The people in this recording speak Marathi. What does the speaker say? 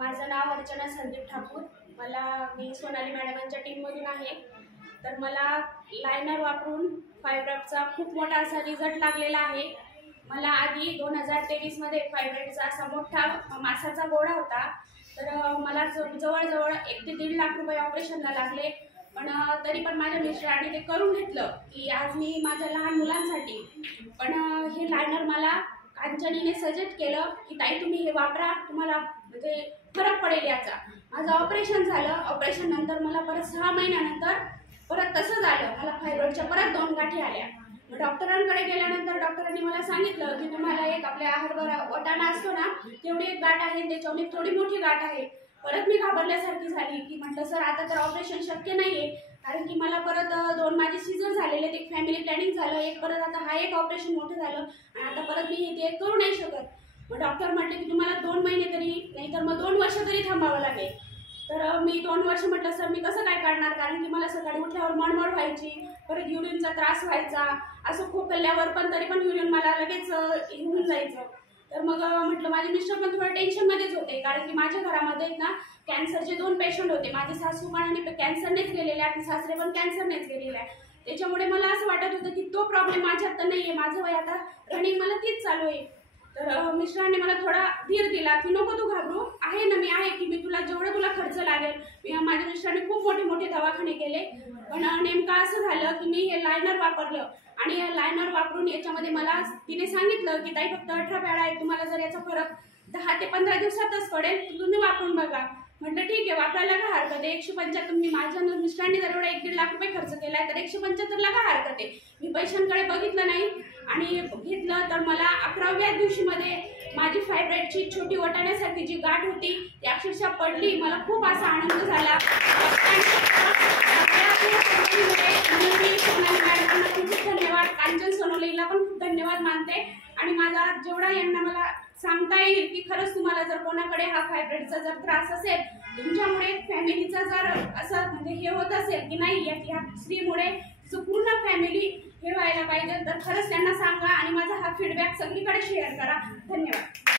माझं नाव अर्चना संदीप ठाकूर। मी सोनाली मॅडमांच्या टीममधून आहे। तर मला लायनर वापरून फायब्रॉइडचा खूप मोठा असा रिझल्ट लागलेला आहे। मला आधी 2023 मध्ये फायब्रॉइडचा असा मोठा मासाचा गोळा होता। तर मला जवळजवळ 1 ते 1.5 लाख रुपये ऑपरेशनला लागले। पण तरी पण माझ्या मिस्टरांनी ते करून घेतलं की आज मी माझ्या लहान मुलांसाठी पण हे लायनर मला कांचनीने सजेस्ट केलं की ताई तुम्ही हे वापरा, तुम्हाला म्हणजे फरक पडेल याचा। माझं ऑपरेशन झालं। ऑपरेशन नंतर मला परत 6 महिन्यानंतर परत तसं झालं, मला फायब्रॉइडच्या परत 2 गाठी आल्या। डॉक्टरांकडे गेल्यानंतर डॉक्टरांनी मला सांगितलं की तुम्हाला एक आपल्या हरभरा वाटाणा असतो ना, तेवढी एक गाठ आहे, त्याच्यावर थोडी मोठी गाठ आहे। परत मी घाबरल्यासारखी झाली की म्हटलं सर आता तर ऑपरेशन शक्य नाहीये, कारण की मला परत 2 माझे सीझर झालेले, एक फॅमिली प्लॅनिंग झालं, एक परत आता हा एक ऑपरेशन मोठं झालं आणि आता परत मी हे करू नाही शकत। मग डॉक्टर म्हटले की तुम्हाला 2 महिने तरी नाही तर मग 2 वर्ष तरी थांबावं लागेल। तर मी 2 वर्ष म्हटलं सर मी कसं काय काढणार, कारण की मला सकाळी उठल्यावर मळमळ व्हायची, परत युरिनचा त्रास व्हायचा, असं खोकल्यावर पण तरी पण युरिन मला लगेच होऊन जायचं। तर मग म्हटलं माझे मिस्टर पण थोडं टेन्शनमध्येच होते, कारण की माझ्या घरामध्ये ना कॅन्सरचे 2 पेशंट होते। माझे सासू पण कॅन्सरनेच गेलेले आहेत, सासरे पण कॅन्सरनेच गेलेले आहेत। त्याच्यामुळे मला असं वाटत होतं की तो प्रॉब्लेम माझ्यात तर नाही आहे, माझं वय आता रनिंग मला तीच चालू आहे। तर मिस्टरांनी मला थोडा धीर दिला की नको तू घाबरू, आहे ना मी आहे की मी तुला जेवढं तुला खर्च लागेल। माझ्या मिस्टरांनी खूप मोठे मोठे दवाखाने केले, पण नेमकं असं झालं की मी हे लायनर वापरलं आणि लायनर वापरून याच्यामध्ये मला तिने सांगितलं की ताई फक्त 18 पॅड आहेत, तुम्हाला जर याचा फरक 10 ते 15 दिवसातच पडेल, तुम्ही वापरून बघा। म्हटलं ठीक आहे, वापरायला काय हरकत आहे। 175 मी माझ्या मिस्टरांनी जर एवढा 1-1.5 लाख रुपये खर्च केलाय तर 175 ला काय हरकत आहे। मी पैशांकडे बघितलं नाही आणि घेतलं। तर मला 11व्या दिवशी मध्ये माझी फायब्रॉइडची छोटी वाटाण्यासारखी जी गाठ होती ती अक्षरशः पडली। मला खूप असा आनंद झाला। सोनाली मॅडमांना खूप धन्यवाद, कांचन सोनवलेला पण खूप धन्यवाद मानते। आणि माझा जेवढा यांना मला सांगता येईल की खरंच तुम्हाला जर कोणाकडे हा फायब्रॉइडचा जर त्रास असेल, तुमच्यामुळे फॅमिलीचा जर असं म्हणजे हे होत असेल की नाही या स्त्रीमुळे पूर्ण फॅमिली हे व्हायला पाहिजे, तर खरंच त्यांना सांगा आणि माझा हा फीडबॅक सगळीकडे शेअर करा। धन्यवाद।